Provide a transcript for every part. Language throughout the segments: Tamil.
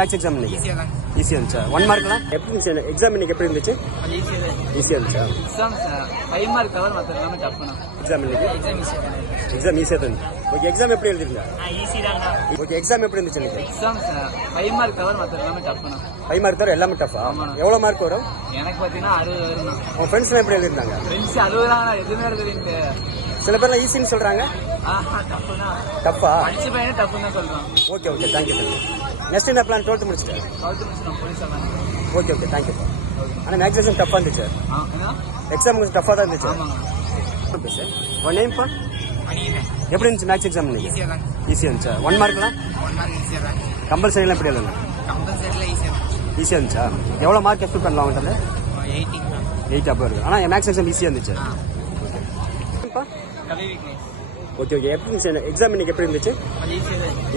மேக்ஸ் எக்ஸாம் ஈஸியாக இருந்துச்சா? 1 மார்க்லாம் எப்படி இருந்துச்சு? எக்ஸாம் இன்னைக்கு எப்படி இருந்துச்சு? ஈஸியாக இருந்துச்சா? எக்ஸாம் இன்னைக்கு எக்ஸாம் ஈஸியாக இருந்துச்சு. ஓகே, எக்ஸாம் எப்படி எழுதிருந்தா? ஓகே, எக்ஸாம் எப்படி இருந்துச்சு இன்னைக்கு? 5 மார்க் தவிர மற்ற எல்லாமே டஃப்னா. 5 மார்க் தவிர எல்லாமே டஃபா? எவ்வளோ மார்க் வரும்? எனக்கு பார்த்தீங்கன்னா 60 வரும். உன் ஃப்ரெண்ட்ஸ்லாம் எப்படி எழுதிருந்தாங்க? ஃப்ரெண்ட்ஸ் 60 தான், எதுவுமே எழுதுறீங்க. சில பேர்லாம் ஈஸின்னு சொல்றாங்க. டஃபா? அடிச்சு பையனே டஃப்னு தான் சொல்றான். Okay okay, thank you sir. Next என்ன பிளான்? 12th முடிச்சிட்டேன். போலீஸ் ஆகலாம். Okay okay, thank you. ஆனால் மேக்ஸ் எக்ஸாம் டஃப்பாக இருந்துச்சு. எக்ஸாம் கொஞ்சம் டஃப்பாக தான் இருந்துச்சு. Okay sir. உன் நேம்ப்பா? எப்படி இருந்துச்சு மேக்ஸ் எக்ஸாம் இன்னைக்கு? ஈஸியாக இருந்துச்சா? 1 மார்க்லாம் கம்பல்சரிலாம் எப்படி எழுதணும்? ஈஸியாக இருந்துச்சா? எவ்வளோ மார்க் எக்ஸ்பெக்ட் பண்ணலாம் அவங்கள்ட்ட? 8 அப்போ இருக்கு. ஆனால் மேக்ஸ் எக்ஸாம் ஈஸியாக இருந்துச்சு. ஓகே ஓகே, எப்படி இருந்துச்சு எக்ஸாம் இன்னைக்கு? எப்படி இருந்துச்சு?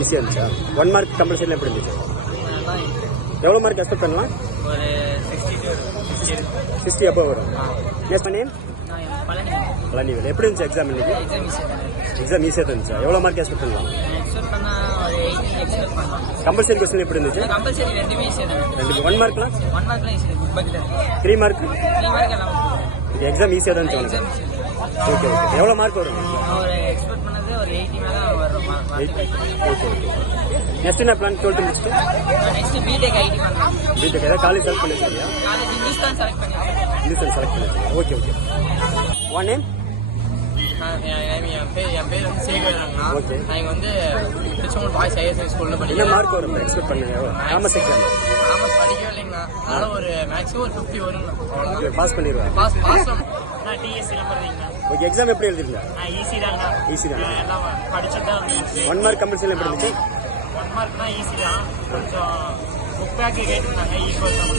ஈஸியாக இருந்துச்சா? 1 மார்க் கம்பல்சரிலாம் எப்படி இருந்துச்சு? எவ்வளோ மார்க் எக்ஸ்பெக்ட் பண்ணலாம்? 60 அப்போ வரும். Yes name? பழனிவேல். எப்படி இருந்துச்சு எக்ஸாம் இன்னைக்கு? எக்ஸாம் ஈஸியாக இருந்துச்சா? எவ்வளோ மார்க் எக்ஸ்பெக்ட் பண்ணலாம்? கம்பல்சரி கொஸ்டின் எப்படி இருந்துச்சு? 1 மார்க்லாம் 3 மார்க். எக்ஸாம் ஈஸியாக தான் இருந்துச்சு. ஓகே ஓகே, எவ்வளோ மார்க் வரும்? Okay okay. நெக்ஸ்ட் என்ன பிளான்? 12th முடிச்சுட்டு பிடெக் ஏதாவது காலேஜ் செலக்ட் பண்ணிருக்கீங்க? இங்கிலீஷ் செலக்ட் பண்ணிருக்கீங்க. Okay okay. One name? என் பேர் வந்து சேகரண்ணா. ஓகே. நான் வந்து திருச்செங்கோடு பாய்ஸ் ஹையர் ஸ்கூல்ல படிக்கிறேன். என்ன மார்க் வரும் எக்ஸ்பெக்ட் பண்ணுங்க? காமர்ஸ் எக்ஸாம் படிக்கவே இல்லைங்கண்ணா. அதனால ஒரு மேக்ஸிமம் ஒரு 50 வரும். பாஸ் பண்ணிடுவேன். பாஸ் நான் டிஎஸ்சி நம்புறீங்கண்ணா. ஓகே, எக்ஸாம் எப்படி எழுதிருந்தா? ஈஸி தாங்கண்ணா. ஈஸி தான். எல்லாம் படிச்சுட்டு தான் 1 மார்க் கம்பல்சரி எப்படி இருந்துச்சு? 1 மார்க்னா ஈஸி தான். கொஞ்சம் புக் பேக் கேட்டுருந்தாங்க. ஈக்குவல் தான்.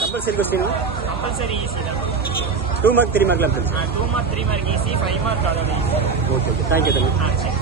கம்பல்சரி கொஸ்டின் கம்பல்சரி ஈஸி தான். 2 மார்க் 3 மார்க்லாம் இருந்துச்சு. 2 மார்க் 3 மார்க் ஈஸி, 5 மார்க் அதோட ஈஸி. Okay okay, thank you. சரி.